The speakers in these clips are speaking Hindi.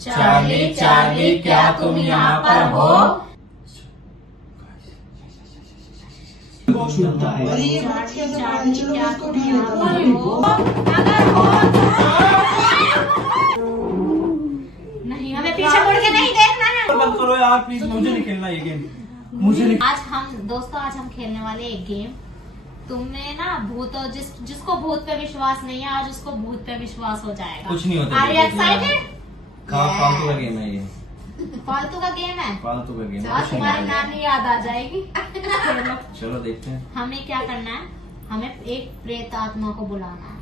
चार्ली चार्ली क्या तुम यहाँ पर हो? अरे ये बात कैसे पता चलो उसको भी अगर हो नहीं, हमें पीछे मुड़ के नहीं देखना है। बंद करो यार प्लीज, मुझे नहीं खेलना ये गेम, मुझे नहीं। आज हम खेलने वाले एक गेम। तुमने ना भूत, जिसको भूत पे विश्वास नहीं है, आज उसको भूत पे विश्वास हो जाएगा। कुछ नहीं होता। Are you excited? फालतू का गेम है ये, फालतू का गेम है। फालतू का गेम आज तुम्हारी नानी याद आ जाएगी। चलो देखते हैं। हमें क्या करना है, हमें एक प्रेत आत्मा को बुलाना है,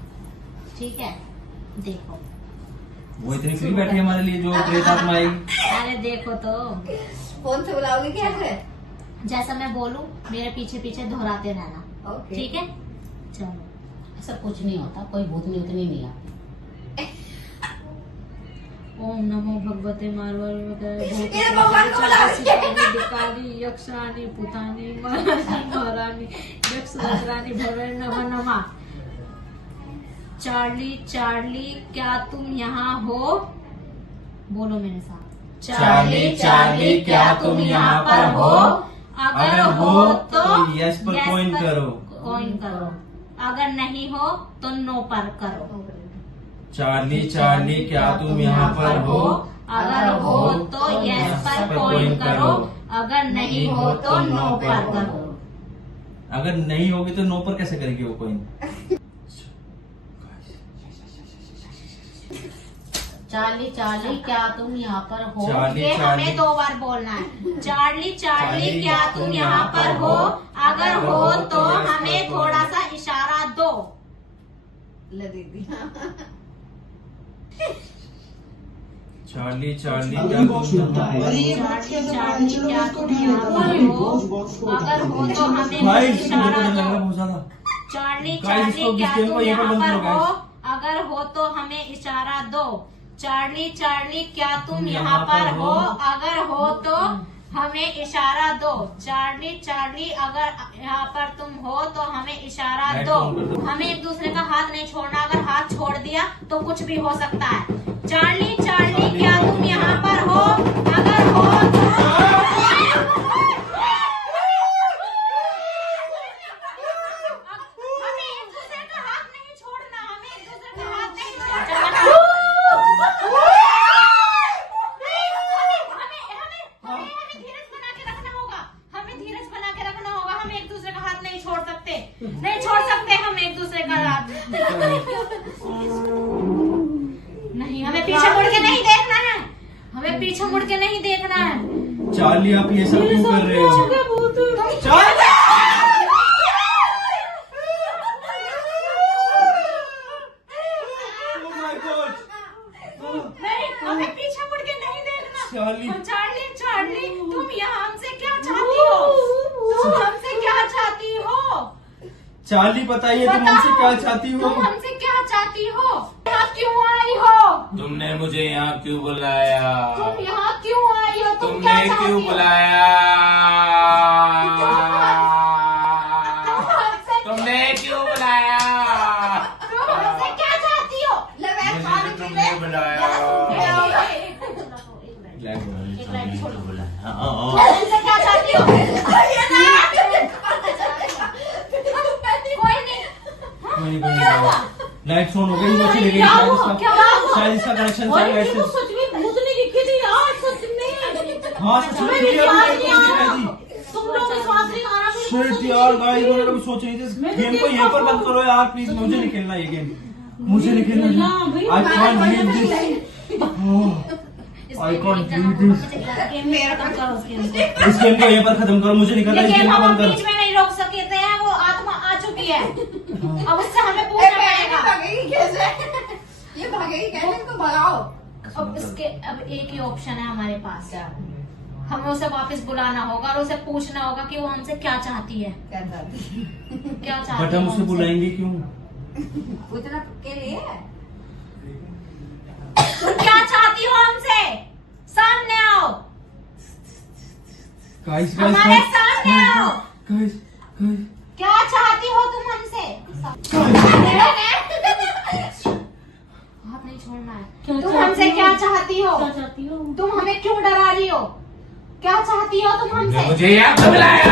ठीक है? देखो वो इतनी फ्री बैठी है हमारे लिए, जो प्रेत आत्मा आएगी। अरे देखो तो, फोन से बुलाओगे कैसे? जैसा मैं बोलूं मेरे पीछे पीछे दोहराते रहना, ओके। ठीक है? चलो। ऐसा कुछ नहीं होता, कोई भूतनी उतनी नहीं आती। ओम नमो भगवते ये भगवान को मारवारी यक्षरानी पुतानी महारानी यक्षरानी भवे नमः नमः। चार्ली चार्ली क्या तुम यहाँ हो? बोलो मेरे साथ। चार्ली चार्ली क्या तुम यहाँ पर हो? अगर हो तो यस पर कॉइन करो। कॉइन करो, अगर नहीं हो तो नो पर करो। चार्ली चार्ली क्या तुम यहाँ पर हो? अगर हो तो यस पर कॉइन करो, अगर नहीं हो तो नो पर करो। अगर नहीं होगी तो नो पर कैसे करेगी वो कॉइन? चार्ली चार्ली क्या तुम यहाँ पर हो? चार्ली ये चार्ली हमें 2 बार बोलना है। चार्ली चार्ली क्या तुम यहाँ पर हो? अगर हो तो हमें थोड़ा सा इशारा दो। ले दीदी। चार्ली चार्ली क्या तुम अरे ये बात कैसे पता चलो उसको भी अगर हो तो हमें भाई कुछ इशारा लग रहा है दो। बहुत ज्यादा। चार्ली Guys, चार्ली इसको क्या इस गेम तुम को यहीं पर यहाँ बंद पर करो, हो? guys। अगर हो तो हमें इशारा दो। चार्ली चार्ली क्या तुम यहाँ पर हो? अगर हो तो हमें इशारा दो। चार्ली चार्ली अगर यहाँ पर तुम हो तो हमें इशारा दो। हमें एक दूसरे का हाथ नहीं छोड़ना, अगर हाथ छोड़ दिया तो कुछ भी हो सकता है। चार्ली चार्ली क्या तुम यहाँ पर हो? अगर हो तो हमें एक दूसरे का हाथ नहीं छोड़ना, हमें एक दूसरे का हाथ नहीं छोड़ना। हमें धीरज बना के रखना होगा, हमें धीरज बना के रखना होगा। हम एक दूसरे का हाथ नहीं छोड़ सकते, नहीं छोड़ सकते हम एक दूसरे का हाथ। नहीं, हमें पीछे मुड़ के नहीं देखना है, हमें पीछे मुड़ के नहीं देखना है। चार्ली आप ये सब क्यों कर रहे हो? Charlie Oh my God! नहीं, हमें पीछे मुड़ के नहीं देखना। चार्ली चार्ली चार्ली तुम यहाँ हमसे क्या चाहती हो? तुम हमसे क्या चाहती हो? चार्ली बताइए तुम हमसे क्या चाहती हो? तुम हमसे क्या चाहती हो? यहाँ क्यों आई हो? तुमने मुझे यहाँ क्यों बुलाया? तुम यहाँ क्यों आई हो? तुम क्या तुमने चाहती क्यों हो? बुलाया? हमसे तुमने क्यों बुलाया? तुम हमसे क्या चाहती हो? मुझे तो तुमने बुलाया। एक लाइन छोड़ो। बुलाया। हमसे क्या चाहती हो? कोई नहीं। क्या हुआ? लाइट ऑन हो गई, वो चली गई। क्या हुआ? क्या हुआ? शायद इसका कनेक्शन था लाइट से। सच में भूतनी दिखी थी यार, सच में। हाँ सच में मेरी दिखी, अभी याद लाइट नहीं ऑन आ रहा। दिखाई तुम लोग विश्वास नहीं आ रहा। थी। शिट यार गाइस, मैंने कभी सोच नहीं थी। गेम को यहीं पर बंद करो यार प्लीज, मुझे नहीं खेलना ये गेम, मुझे नहीं खेलना। I can't leave this. I can't do this. इस गेम को यहीं पर खत्म करो, मुझे नहीं करना इस गेम को हम बंद बीच करो। में नहीं रोक सकते हैं, वो आत्मा आ चुकी है। अब उससे हमें पूछना पड़ेगा। भागेगी कैसे? ये भागेगी कैसे? इनको भगाओ। अब एक ही ऑप्शन है हमारे पास, हमें उसे वापस बुलाना होगा और उसे पूछना होगा कि वो हमसे क्या चाहती है। क्या चाहती? क्या चाहती बट है हम उसे हमसे? बुलाएंगे क्यों? पूछना के लिए? तुम क्या चाहती हो हमसे? सामने आओ, गाइस हमारे सामने आओ। गाइस गाइस क्या चाहती हो तुम हमसे? हाथ नहीं नहीं छोड़ना है। क्या तुम चाहती हमसे हो? क्या चाहती हो? क्या चाहती हो? तुम हमें क्यों डरा रही हो? क्या चाहती हो तुम हमसे? मुझे यहाँ क्यों बुलाया?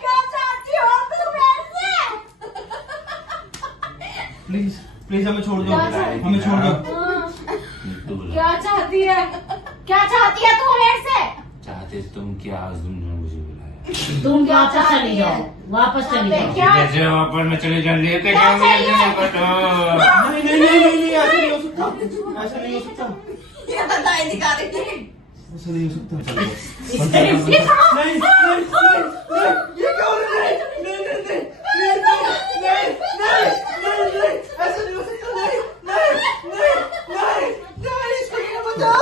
क्या चाहती हो तुम हमसे? प्लीज प्लीज हमें छोड़ दो, क्या चाहती हमें छोड़ दो। क्या चाहती है? क्या चाहती है तू मेरे से? चाहते तुम क्या? तुमने मुझे बुलाया। तुम क्या वापस चाहती चली है? जाओ, वापस चली जाओ। क्या? जैसे वापस में चले जाओ, लेके क्या जाओ चाहिए? मेरे को तो। नहीं नहीं नहीं नहीं नहीं, ऐसा नहीं हो सकता, ऐसा नहीं हो सकता, ये बताई दिखा रही थी। ऐसा नहीं हो सकता। ये कहाँ? नहीं नहीं नहीं नहीं, ये क्या हो रहा है? नहीं नहीं नहीं नहीं नहीं नहीं नहीं नहीं, ऐसा नहीं हो सकता। नहीं नहीं नहीं नहीं नहीं, इसको क्या बचाओ।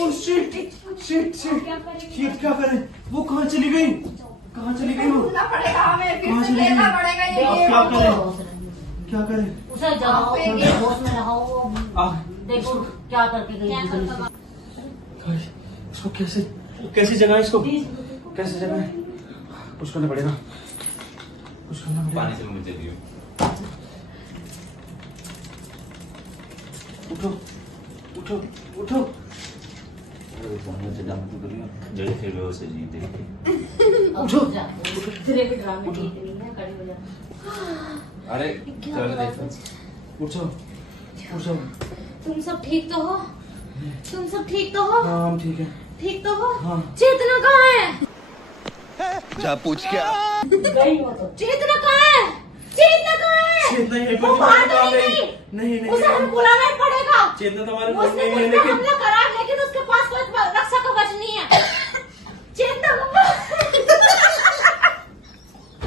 ओह शिट शिट शिट क्या करेंगे? शिट, क्या करें? वो कहाँ चली गई? कहाँ चली गई वो? ढूंढना पड़ेगा हमें, फिर कहाँ से चली लेना गई? पड़ेगा अब ये। क्या करें? क्या करें? उसे जगाओ, थोड़ी होश में लगाओ, वो आ, देखो क्या करके गई क्या दूसरी करता से। इसको कैसे कैसे जगाए इसको? कैसे जगाए? कुछ करना पड़ेगा, कुछ करना पड़ेगा। पानी से मुझे दियो। उठो उठो उठो। जल्दी फिर वो से जीते। अब उठ जा, तेरे भी ड्रामे ठीक नहीं है, खड़ी हो जा। अरे चलो देखो। उठो उठो। तुम सब ठीक तो हो? तुम सब ठीक तो हो? हाँ हम ठीक है। ठीक तो हो? हाँ। चेतना कहाँ है? जा पूछ क्या? गई हो तो चेतना कहाँ है? चेतना कहाँ है? चेतना यहीं पर वो बाहर तो आ नहीं गई। गई। नहीं नहीं उसे हमें बुलाना ही पड़ेगा। चेतना तुम्हारे पास उसने नहीं कुछ है, तो लेकिन हमला करा, लेकिन उसके पास कोई रक्षा कवच नहीं है। चेतना को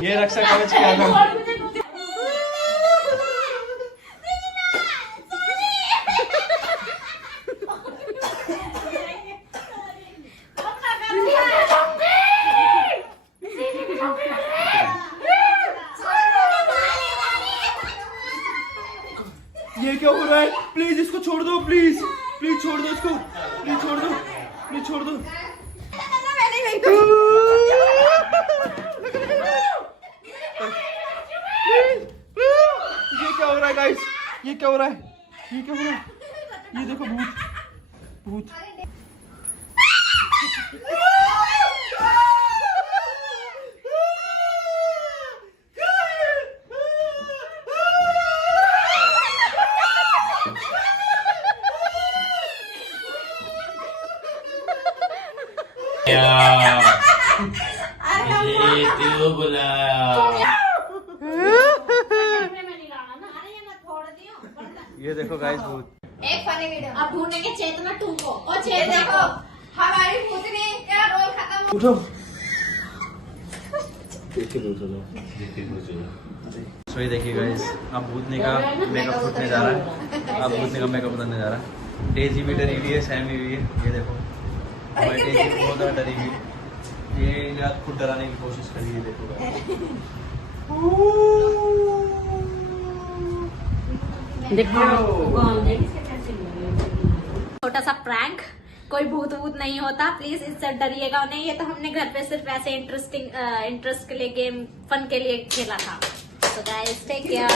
ये रक्षा कवच क्या था? ये क्या हो रहा है? प्लीज इसको छोड़ दो, प्लीज प्लीज छोड़ दो इसको, प्लीज छोड़ दो, प्लीज छोड़ दो। ये क्या हो रहा है गाइस? ये क्या हो रहा है? ये क्या हो रहा है? ये देखो भूत भूत। मुझे क्यों बुलाया? ये देखो गाइस भूत। एक फनी वीडियो। अब ढूंढेंगे चेतना टू को। और ये चेतना देखो, को हमारी भूतनी का रोल खत्म हो। उठो। सो ये देखिए गाइस, अब भूतनी का मेकअप फूटने जा रहा है। अब भूतनी का मेकअप उतरने जा रहा है। डेजी भी डरी हुई है, सैमी भी है। ये देखो हमारी डेजी बहुत ज़्यादा डरी हुई है। ये रात खुद डराने की कोशिश कर रही है, देखो छोटा सा प्रैंक, कोई भूत वूत नहीं होता, प्लीज इससे डरिएगा नहीं। ये तो हमने घर पे सिर्फ ऐसे इंटरेस्ट के लिए, गेम फन के लिए खेला था। तो गाइस टेक केयर।